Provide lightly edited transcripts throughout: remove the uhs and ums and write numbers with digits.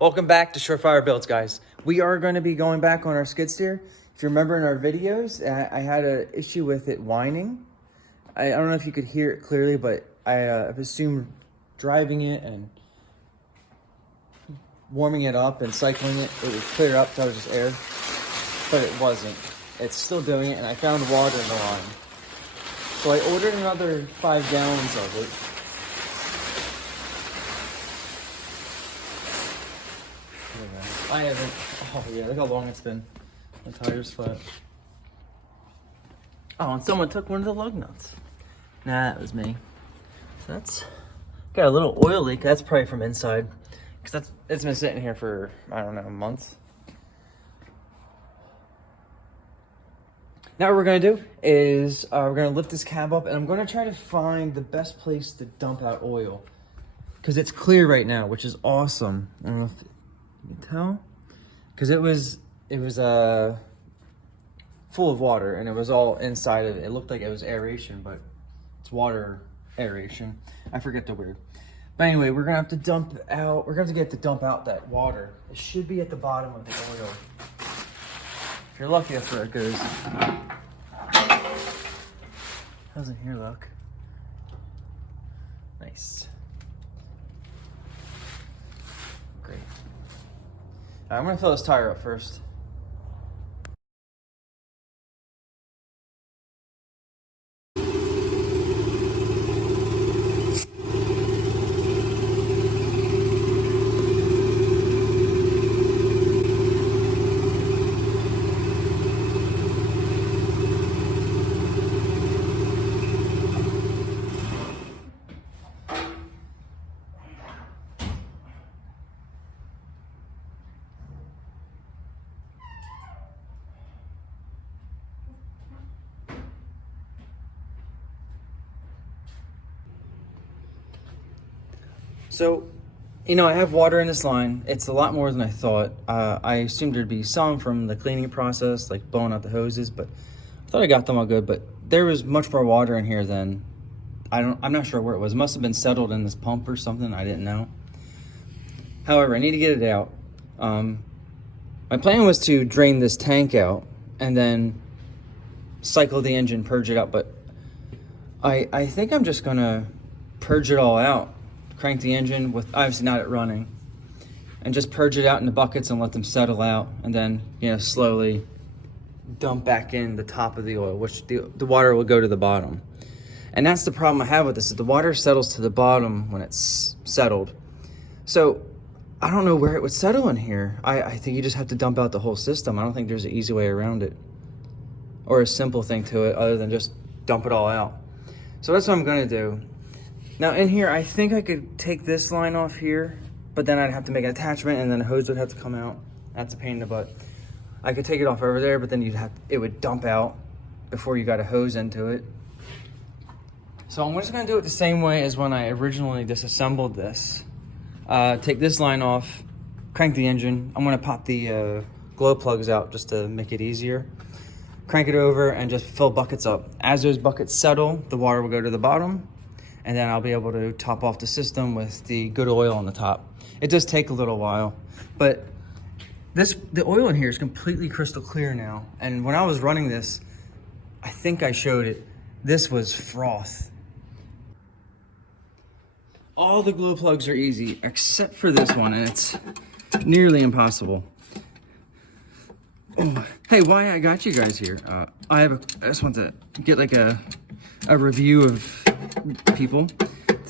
Welcome back to Surefire Builds, guys. We are going to be going back on our skid steer. If you remember in our videos, I had an issue with it whining. I don't know if you could hear it clearly, but I assumed driving it and warming it up and cycling it, it would clear up, so it was just air. But it wasn't. It's still doing it, and I found water in the line. So I ordered another 5 gallons of it. I haven't. Oh yeah, look how long it's been. The tire's flat. Oh, and someone took one of the lug nuts. Nah, that was me. So that's got a little oil leak. That's probably from inside, because it's been sitting here for, I don't know, months. Now what we're gonna do is we're gonna lift this cab up, and I'm gonna try to find the best place to dump out oil, because it's clear right now, which is awesome. I don't know if you can tell, because it was full of water, and it was all inside of it. It looked like it was aeration, but it's water aeration. I forget the word. But anyway, we're gonna have to dump out. We're gonna have to get to dump out that water. It should be at the bottom of the oil. If you're lucky, that's where it goes. How's in here look? Nice. Great. All right, I'm gonna fill this tire up first. So, you know, I have water in this line. It's a lot more than I thought. I assumed there'd be some from the cleaning process, like blowing out the hoses, but I thought I got them all good. But there was much more water in here than I'm not sure where it was. It must have been settled in this pump or something. I didn't know. However, I need to get it out. My plan was to drain this tank out and then cycle the engine, purge it out. But I think I'm just gonna purge it all out. Crank the engine with, obviously not it running, and just purge it out in the buckets and let them settle out, and then, you know, slowly dump back in the top of the oil, which the water will go to the bottom. And that's the problem I have with this, is the water settles to the bottom when it's settled. So I don't know where it would settle in here. I think you just have to dump out the whole system. I don't think there's an easy way around it, or a simple thing to it other than just dump it all out. So that's what I'm gonna do. Now in here, I think I could take this line off here, but then I'd have to make an attachment, and then the hose would have to come out. That's a pain in the butt. I could take it off over there, but then it would dump out before you got a hose into it. So I'm just gonna do it the same way as when I originally disassembled this. Take this line off, crank the engine. I'm gonna pop the glow plugs out just to make it easier. Crank it over and just fill buckets up. As those buckets settle, the water will go to the bottom, and then I'll be able to top off the system with the good oil on the top. It does take a little while, but the oil in here is completely crystal clear now. And when I was running this, I think I showed it, this was froth. All the glow plugs are easy, except for this one, and it's nearly impossible. Oh, hey, why I got you guys here? I just want to get like a review of people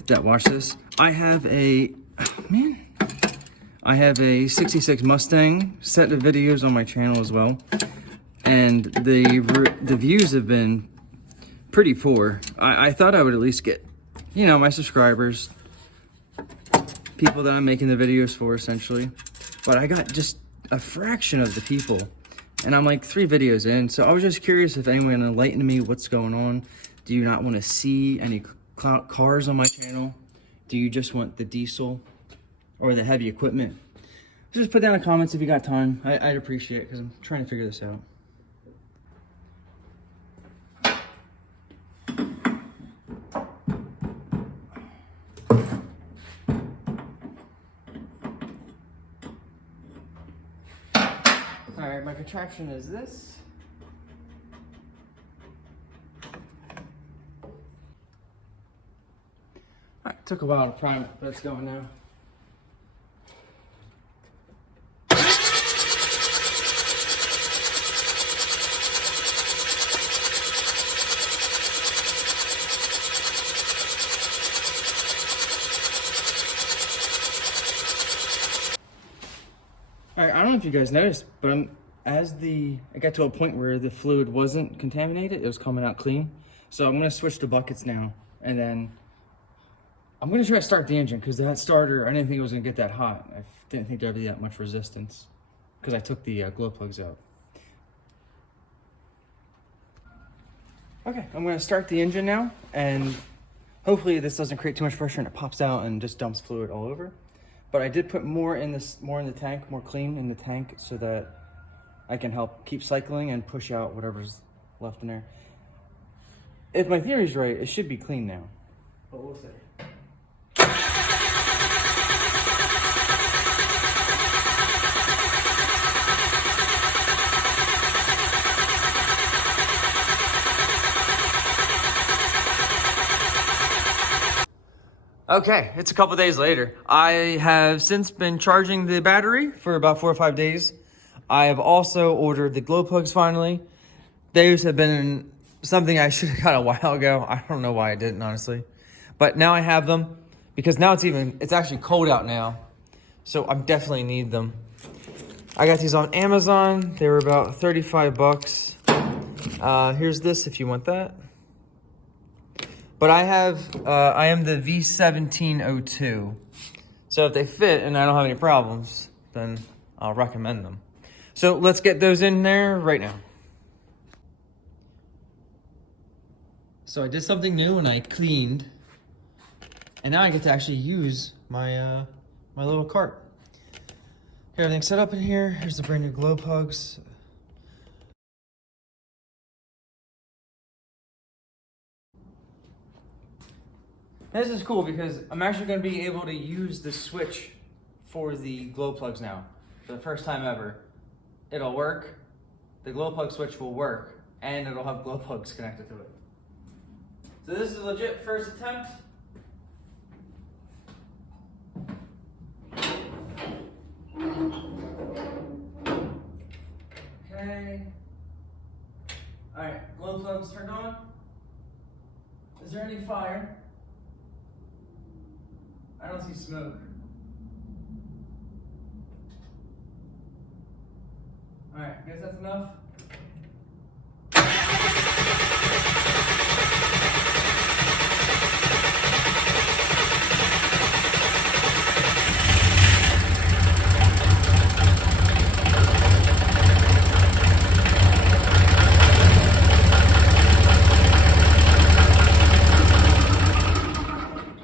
that watch this. I have a 66 Mustang set of videos on my channel as well, and the views have been pretty poor. I thought I would at least get, you know, my subscribers, people that I'm making the videos for essentially, but I got just a fraction of the people, and I'm like 3 videos in. So I was just curious if anyone can enlighten me what's going on. Do you not want to see any cars on my channel? Do you just want the diesel or the heavy equipment? Just put down in the comments if you got time. I'd appreciate it, because I'm trying to figure this out. All right, my contraption is this. All right, took a while to prime it, but it's going now. All right, I don't know if you guys noticed, but I got to a point where the fluid wasn't contaminated, it was coming out clean. So I'm gonna switch to buckets now, and then I'm gonna try to start the engine, because that starter, I didn't think it was gonna get that hot. I didn't think there'd be that much resistance, because I took the glow plugs out. Okay, I'm gonna start the engine now, and hopefully this doesn't create too much pressure and it pops out and just dumps fluid all over. But I did put more in the tank, more clean in the tank, so that I can help keep cycling and push out whatever's left in there. If my theory's right, it should be clean now, but we'll see. Okay, it's a couple days later. I have since been charging the battery for about 4 or 5 days. I have also ordered the glow plugs finally. Those have been something I should have got a while ago. I don't know why I didn't, honestly. But now I have them, because now it's actually cold out now. So I definitely need them. I got these on Amazon. They were about 35 bucks. Here's this if you want that. But I am the V1702. So if they fit and I don't have any problems, then I'll recommend them. So let's get those in there right now. So I did something new and I cleaned. And now I get to actually use my my little cart. Here, everything's set up in here. Here's the brand new glow plugs. This is cool because I'm actually going to be able to use the switch for the glow plugs now. For the first time ever. It'll work, the glow plug switch will work, and it'll have glow plugs connected to it. So this is a legit first attempt. Okay. Alright, glow plugs turned on. Is there any fire? I don't see smoke. Alright, guess that's enough.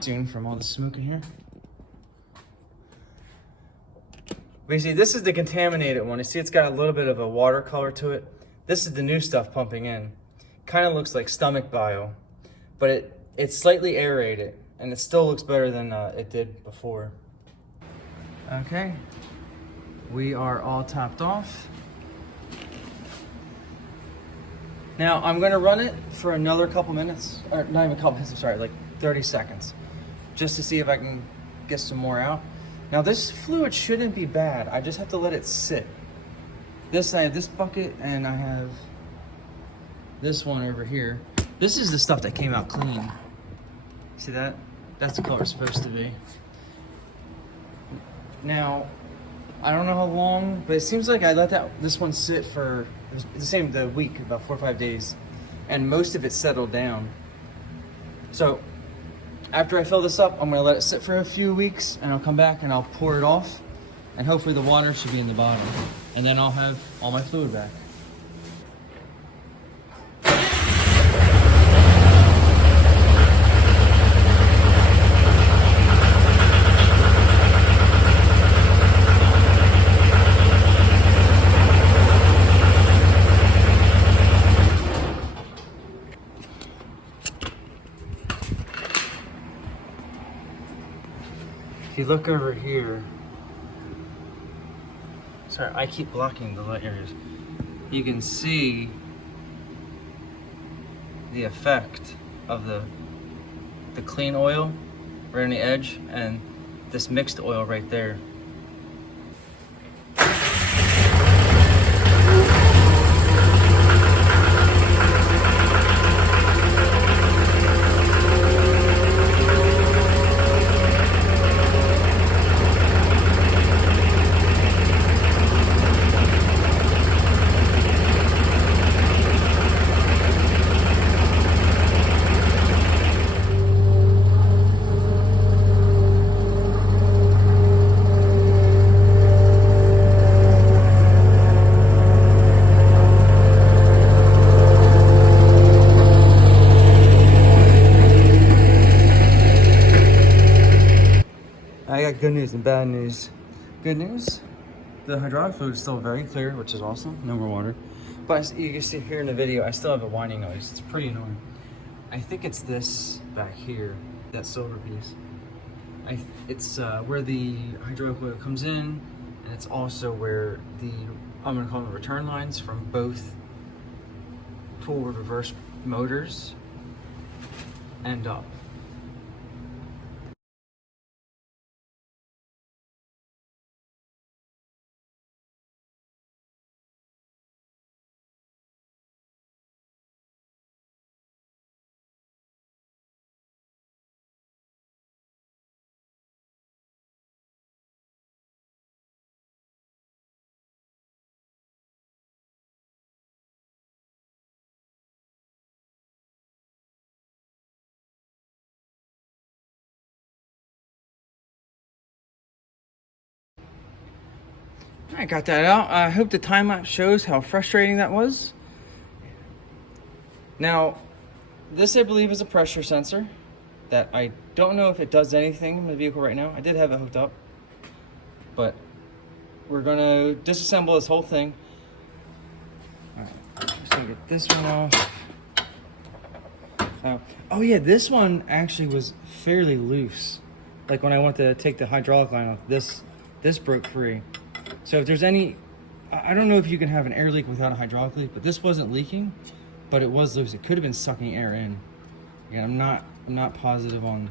Soon from all the smoke in here. Basically, this is the contaminated one. You see it's got a little bit of a watercolor to it. This is the new stuff pumping in. Kind of looks like stomach bile, but it's slightly aerated, and it still looks better than it did before. Okay, we are all topped off. Now, I'm gonna run it for another couple minutes, or not even a couple minutes, I'm sorry, like 30 seconds, just to see if I can get some more out. Now this fluid shouldn't be bad. I just have to let it sit. I have this bucket and I have this one over here. This is the stuff that came out clean. See that? That's the color it's supposed to be. Now, I don't know how long, but it seems like I let this one sit for the week, about 4 or 5 days, and most of it settled down. So after I fill this up, I'm gonna let it sit for a few weeks, and I'll come back and I'll pour it off, and hopefully the water should be in the bottom, and then I'll have all my fluid back. If you look over here, Sorry, I keep blocking the light areas. You can see the effect of the clean oil right on the edge and this mixed oil right there. I got good news and bad news. Good news, the hydraulic fluid is still very clear, which is awesome, no more water. But as you can see here in the video, I still have a whining noise. It's pretty annoying. I think it's this back here, that silver piece. It's where the hydraulic fluid comes in, and it's also where I'm gonna call them return lines from both forward reverse motors end up. I got that out. I hope the time lapse shows how frustrating that was. Now, this I believe is a pressure sensor that I don't know if it does anything in the vehicle right now. I did have it hooked up, but we're gonna disassemble this whole thing. All right, just gonna get this one off. Oh yeah, this one actually was fairly loose. Like when I went to take the hydraulic line off, this broke free. So if there's any, I don't know if you can have an air leak without a hydraulic leak, but this wasn't leaking, but it was loose. It could have been sucking air in. Again, I'm not positive on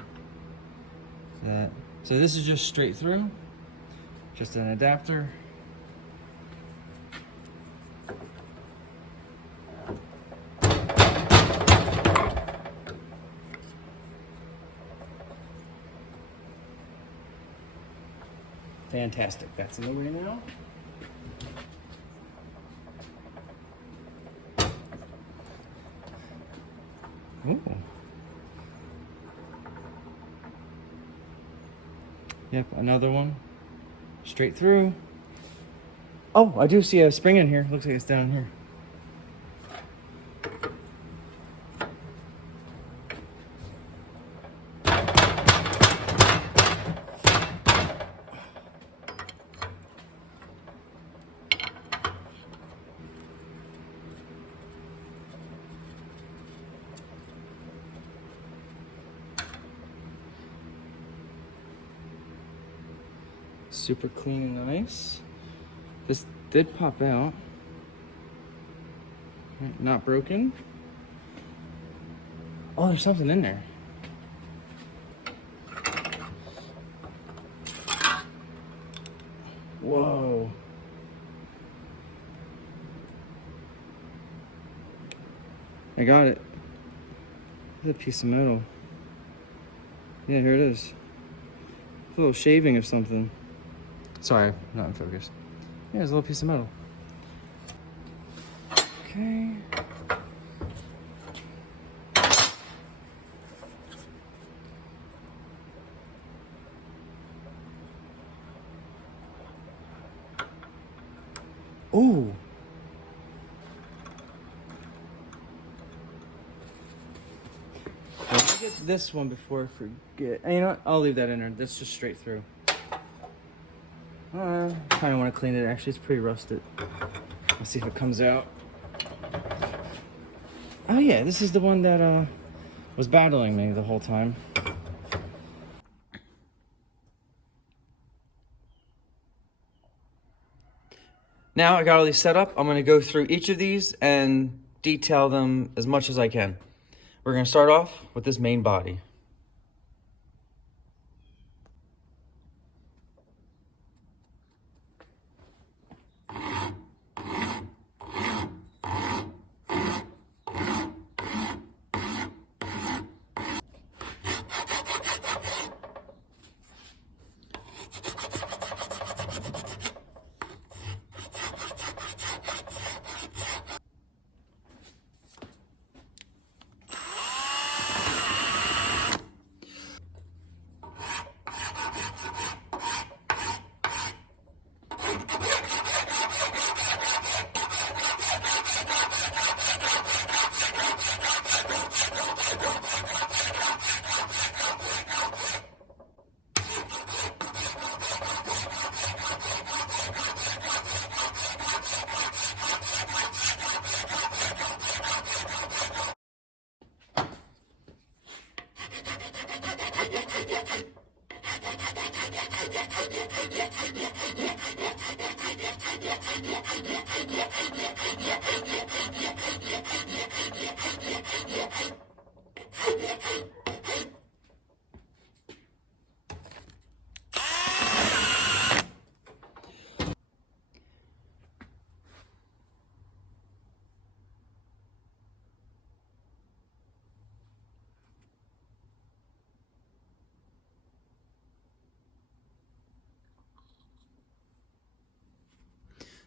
that. So this is just straight through, just an adapter. Fantastic. That's in the way now. Ooh. Yep, another one. Straight through. Oh, I do see a spring in here. Looks like it's down here. Super clean and nice. This did pop out. Not broken. Oh, there's something in there. Whoa. I got it. It's a piece of metal. Yeah, here it is. It's a little shaving of something. Sorry, not in focus. Yeah, there's a little piece of metal. Okay. Ooh. Let's get this one before I forget. And you know what? I'll leave that in there. That's just straight through. I kind of want to clean it. Actually, it's pretty rusted. Let's see if it comes out. Oh yeah, this is the one that was battling me the whole time. Now I got all these set up. I'm gonna go through each of these and detail them as much as I can. We're gonna start off with this main body.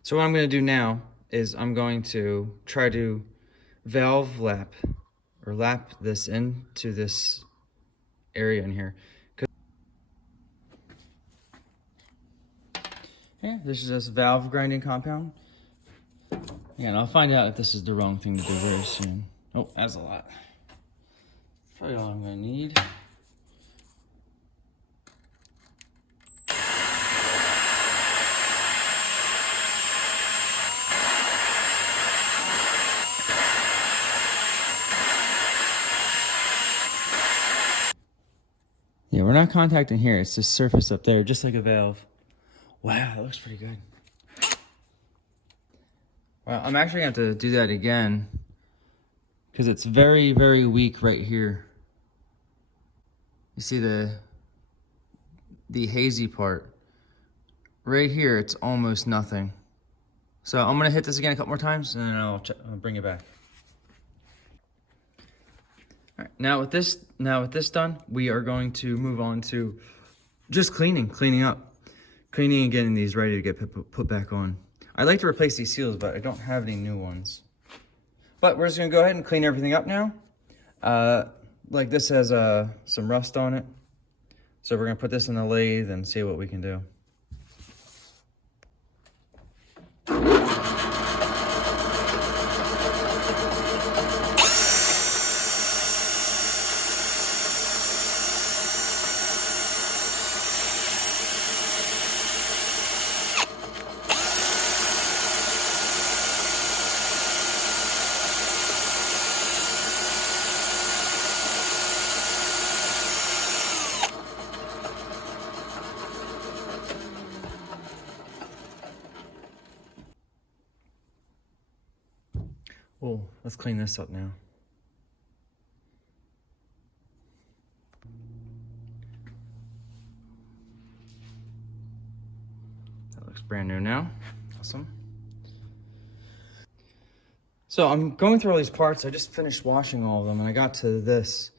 So what I'm going to do now is I'm going to try to valve lap or lap this into this area in here. Okay, this is just valve grinding compound. Yeah, and I'll find out if this is the wrong thing to do very soon. Oh, that's a lot. Probably all I'm going to need. Yeah, we're not contacting here. It's just surface up there, just like a valve. Wow, that looks pretty good. Well, I'm actually going to have to do that again because it's very, very weak right here. You see the hazy part. Right here, it's almost nothing. So I'm going to hit this again a couple more times and then I'll bring it back. All right, now with this done, we are going to move on to just cleaning up. Cleaning and getting these ready to get put back on. I'd like to replace these seals, but I don't have any new ones. But we're just gonna go ahead and clean everything up now. Like this has some rust on it. So we're gonna put this in the lathe and see what we can do. Oh, let's clean this up now. That looks brand new now. Awesome. So I'm going through all these parts. I just finished washing all of them and I got to this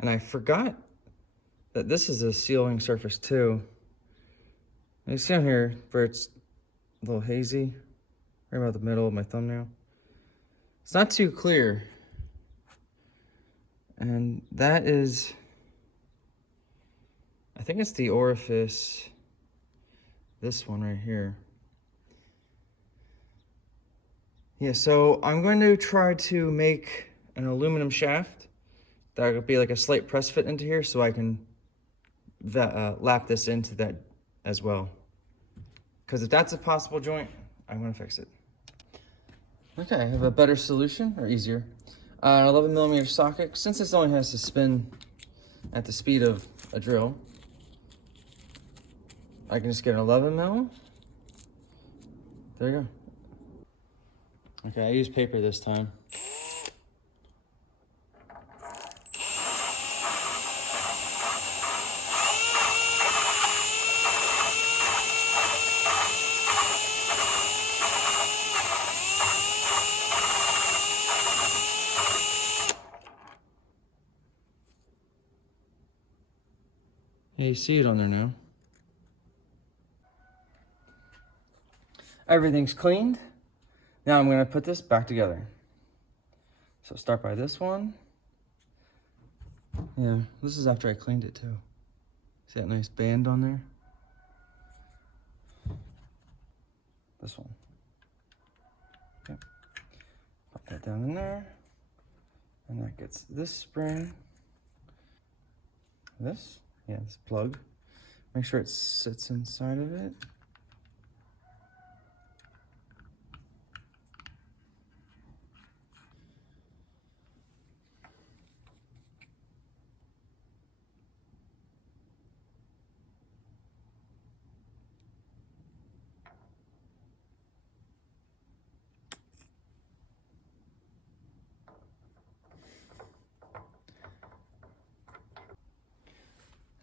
and I forgot that this is a sealing surface too. You see on here where it's a little hazy, right about the middle of my thumbnail. It's not too clear. And that is, I think it's the orifice, this one right here. Yeah, so I'm going to try to make an aluminum shaft that would be like a slight press fit into here so I can lap this into that as well. Because if that's a possible joint, I'm going to fix it. Okay, I have a better solution, or easier. An 11mm socket. Since this only has to spin at the speed of a drill, I can just get an 11mm. There you go. Okay, I use paper this time. Yeah, you see it on there now. Everything's cleaned. Now I'm gonna put this back together. So start by this one. Yeah, this is after I cleaned it too. See that nice band on there? This one. Okay. Pop that down in there. And that gets this spring. This plug. Make sure it sits inside of it.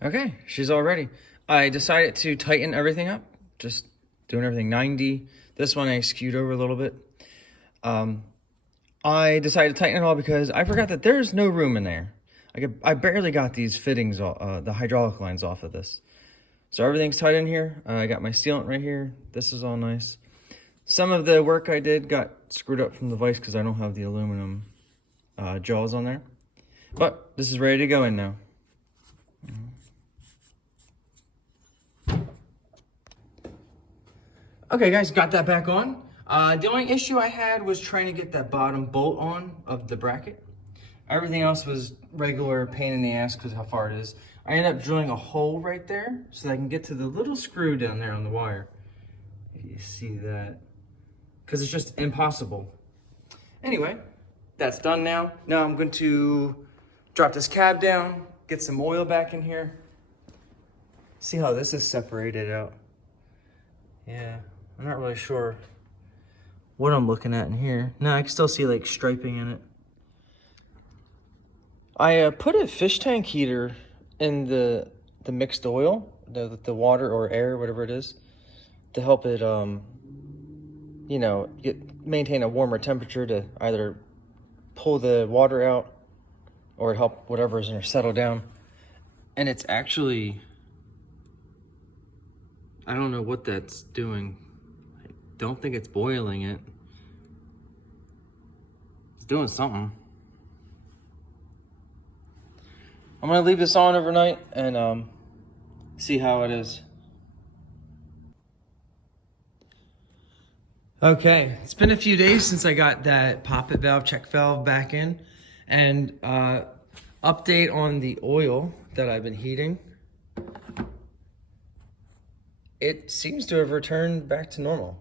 Okay, she's all ready. I decided to tighten everything up, just doing everything 90. This one I skewed over a little bit. I decided to tighten it all because I forgot that there's no room in there. I barely got these fittings, the hydraulic lines off of this. So everything's tight in here. I got my sealant right here. This is all nice. Some of the work I did got screwed up from the vise because I don't have the aluminum jaws on there. But this is ready to go in now. Okay guys, got that back on. The only issue I had was trying to get that bottom bolt on of the bracket. Everything else was regular pain in the ass because of how far it is. I ended up drilling a hole right there so that I can get to the little screw down there on the wire. If you see that. Because it's just impossible. Anyway, that's done now. Now I'm going to drop this cab down, get some oil back in here. See how this is separated out. Yeah, I'm not really sure what I'm looking at in here. No, I can still see like striping in it. I put a fish tank heater in the mixed oil, the water or air, whatever it is, to help it, you know, maintain a warmer temperature to either pull the water out or help whatever's in there settle down. And it's actually, I don't know what that's doing. I don't think it's boiling it. It's doing something. I'm gonna leave this on overnight and see how it is. Okay, it's been a few days since I got that Poppet valve, check valve back in, and update on the oil that I've been heating. It seems to have returned back to normal.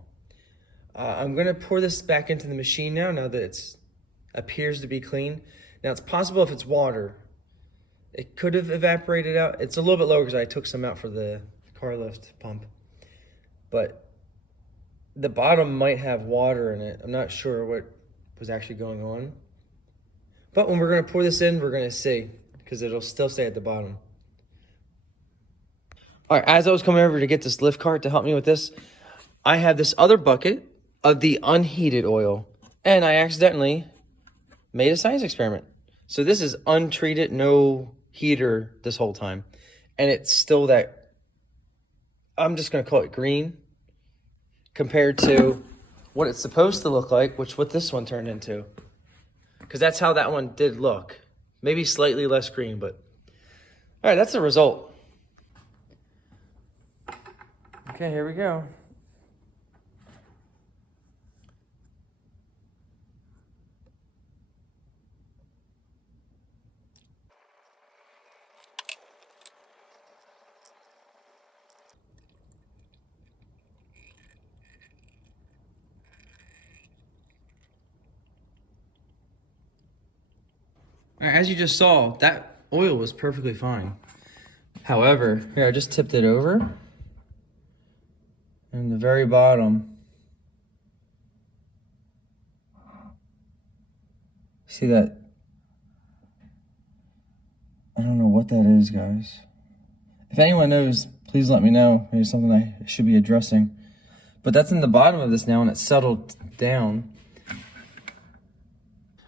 I'm gonna pour this back into the machine now that it appears to be clean. Now it's possible if it's water, it could have evaporated out. It's a little bit lower because I took some out for the car lift pump. But the bottom might have water in it. I'm not sure what was actually going on. But when we're gonna pour this in, we're gonna see, because it'll still stay at the bottom. All right, as I was coming over to get this lift cart to help me with this, I have this other bucket of the unheated oil, and I accidentally made a science experiment. So this is untreated, no heater this whole time. And it's still that, I'm just gonna call it green, compared to what it's supposed to look like, which what this one turned into. Because that's how that one did look. Maybe slightly less green, but. All right, that's the result. Okay, here we go. All right, as you just saw, that oil was perfectly fine. However, here, I just tipped it over. And the very bottom, See that? I don't know what that is, guys. If anyone knows, please let me know. Maybe something I should be addressing. But that's in the bottom of this now, and it's settled down.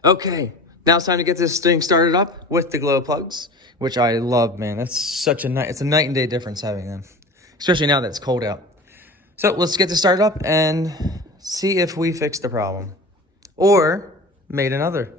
Okay, now it's time to get this thing started up with the glow plugs, which I love, man. That's such a night. It's a night and day difference having them, especially now that it's cold out. So let's get this started up and see if we fixed the problem or made another.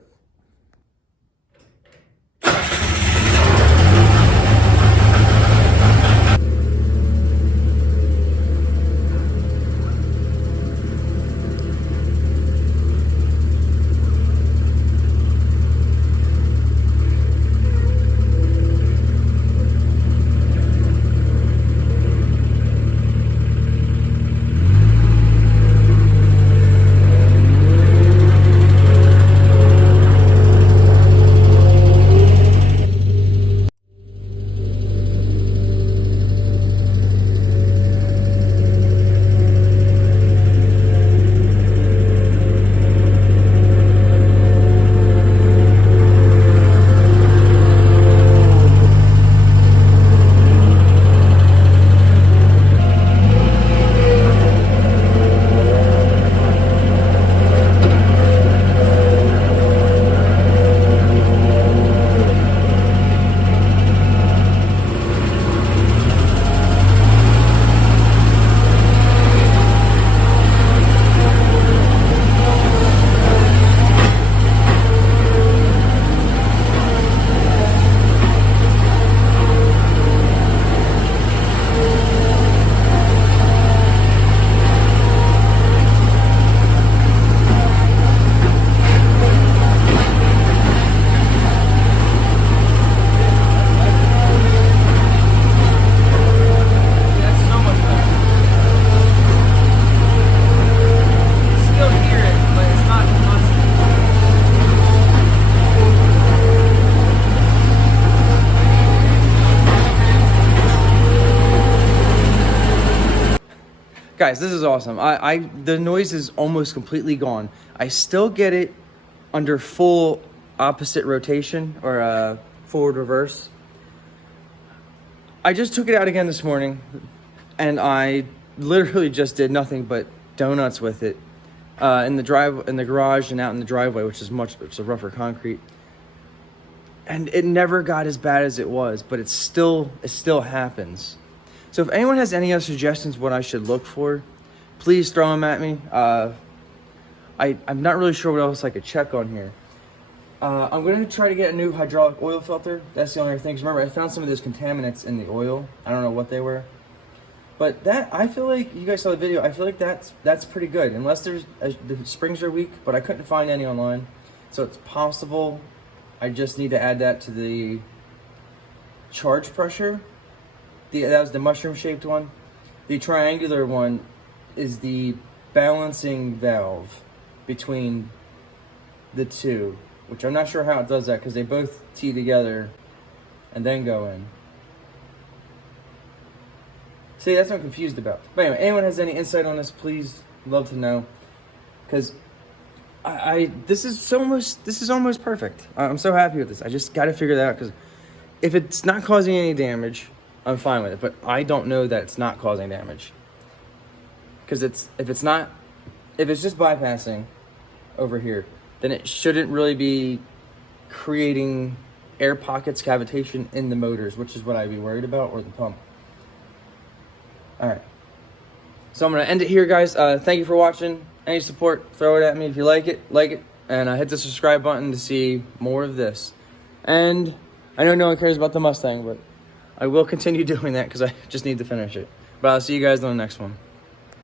Guys, this is awesome. The noise is almost completely gone. I still get it under full opposite rotation or forward reverse. I just took it out again this morning and I literally just did nothing but donuts with it in the garage and out in the driveway, which is it's a rougher concrete. And it never got as bad as it was, but it still happens. So if anyone has any other suggestions what I should look for, please throw them at me. I'm not really sure what else I could check on here. I'm going to try to get a new hydraulic oil filter. That's the only thing. Remember, I found some of those contaminants in the oil. I don't know what they were. But I feel like, you guys saw the video, I feel like that's pretty good. Unless the springs are weak, but I couldn't find any online. So it's possible I just need to add that to the charge pressure. That was the mushroom-shaped one. The triangular one is the balancing valve between the two, which I'm not sure how it does that because they both tee together and then go in. See, that's what I'm confused about. But anyway, anyone has any insight on this, please, love to know. Because this is almost perfect. I'm so happy with this. I just got to figure that out because if it's not causing any damage, I'm fine with it, but I don't know that it's not causing damage. Because if it's just bypassing over here, then it shouldn't really be creating air pockets, cavitation in the motors, which is what I'd be worried about, or the pump. All right. So I'm going to end it here, guys. Thank you for watching. Any support, throw it at me. If you like it, and hit the subscribe button to see more of this. And I know no one cares about the Mustang, but I will continue doing that because I just need to finish it. But I'll see you guys on the next one.